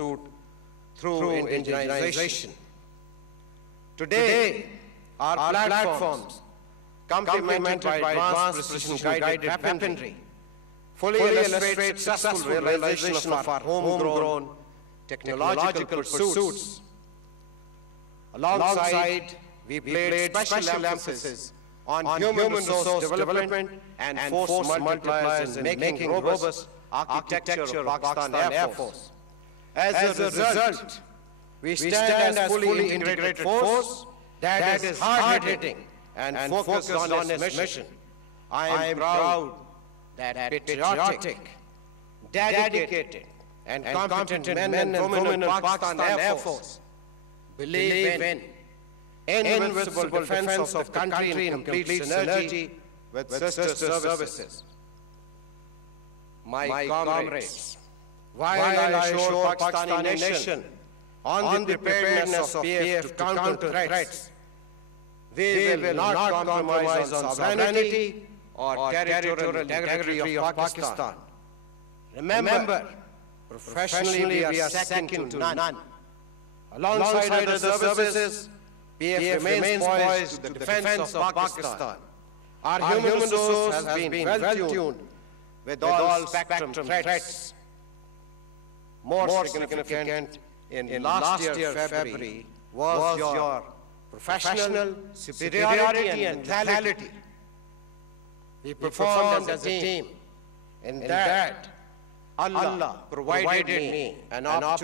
through indigenization. Today, our platforms, complemented by advanced precision-guided weaponry, fully illustrate successful realization of our homegrown technological pursuits. Alongside, we played special emphasis on human resource development and force multipliers in making robust architecture of Pakistan Air Force. As a result, we stand as fully integrated force that is hard-hitting and focused on its mission. I am proud that patriotic, dedicated, and competent men and women in Pakistan Air Force believe in invincible defense of the country in complete synergy with sister services. My comrades, while I assure Pakistani nation on the preparedness of PF to counter threats, we will not compromise on sovereignty or territorial integrity of Pakistan. Remember, professionally we are second to none. Alongside other services, PF remains poised to the defense of Pakistan. Our human resource has been well-tuned with all spectrum threats. More significant in last year, February, was your professional superiority and lethality. We performed as a team. In that, Allah provided me an opportunity